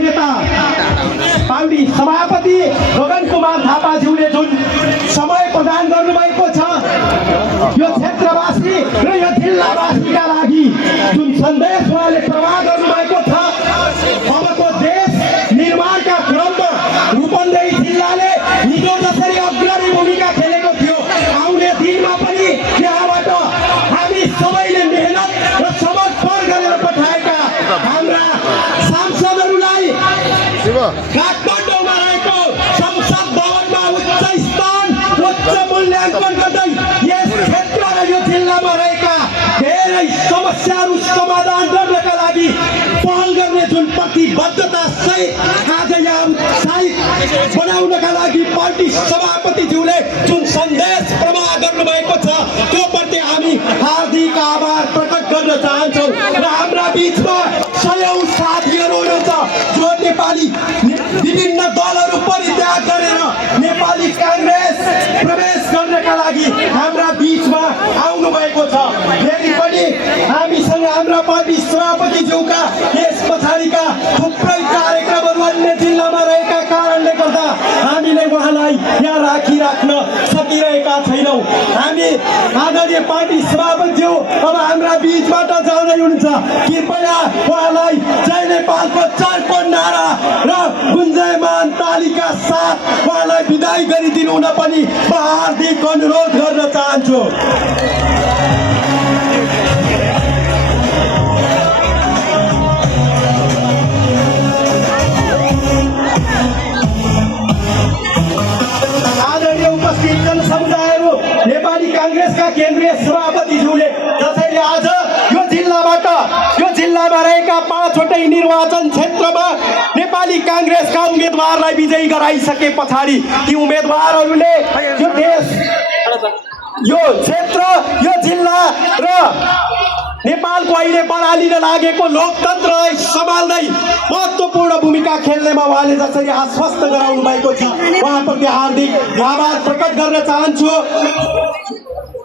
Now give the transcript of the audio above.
नेता पार्टी सभापति गगन कुमार थापाज्यूले जुन समय प्रदान गर्नुभएको छ यो क्षेत्रवासी र यो जिल्लावासीका लागि जुन सन्देश उहाँले प्रवाह गर्नुभएको छ अबको देश निर्माणका क्रममा रूपन्देही जिल्लाले हिजो जसरी अग्रणी भूमिका खेलेको थियो आउने दिनमा पनि यहाँबाट हामी सबैले मेहनत र समर्पण गरेर पठाएका हाम्रा सांसदहरूलाई काठमाडौँमा रहेको संसद भवनमा उच्च स्थान उच्च मूल्याङ्कन गर्दै यस क्षेत्र र यो जिल्लामा रहेका धेरै समस्याहरू समाधान गर्नका लागि पहल गर्ने जुन प्रतिबद्धता सहित आज यहाँ उत्साहित बनाउनका लागि पार्टी सभापतिज्यूले जुन सन्देश प्रवाह गर्नुभएको छ त्यो प्रति हामी हार्दिक आभार प्रकट गर्न चाहन्छौँ र हाम्रा बिचमा सयौं साथीहरू हुनुहुन्छ जो नेपाली विभिन्न दलहरू परित्याग गरेर नेपाली काङ्ग्रेस प्रवेश गर्नका लागि हाम्रा बिचमा आउनु भएको छ। फेरि पनि हामीसँग हाम्रा पार्टी सभापतिज्यूका यस पछाडिका थुप्रै कार्यक्रमहरू अन्य जिल्लामा रहेका कारणले गर्दा हामीले उहाँलाई यहाँ राखिराख्न सकिरहेका छैनौँ। हामी आदरणीय पार्टी सभापतिज्यू अब हाम्रा बिचबाट जाँदै हुनुहुन्छ। कृपया उहाँलाई जय नेपालको चारको नारा र गुन्जयमान तालीका साथ उहाँलाई विदाई गरिदिनु हुन पनि म हार्दिक अनुरोध गर्न चाहन्छु। आदरणीय उपस्थित जनसमुदायहरू नेपाली काङ्ग्रेसका केन्द्रीय सभापतिज्यूले जसरी आज यो जिल्लामा रहेका 5वटै निर्वाचन क्षेत्रमा नेपाली काङ्ग्रेसका उम्मेदवारलाई विजयी गराइसके पछाडि ती उम्मेदवारहरूले यो देश यो क्षेत्र यो जिल्ला र नेपालको अहिले बढालिन लागेको लोकतन्त्रलाई सम्हाल्दै महत्त्वपूर्ण भूमिका खेल्नेमा उहाँले जसरी आश्वस्त गराउनु भएको छ उहाँप्रति हार्दिक आभार प्रकट गर्न चाहन्छु।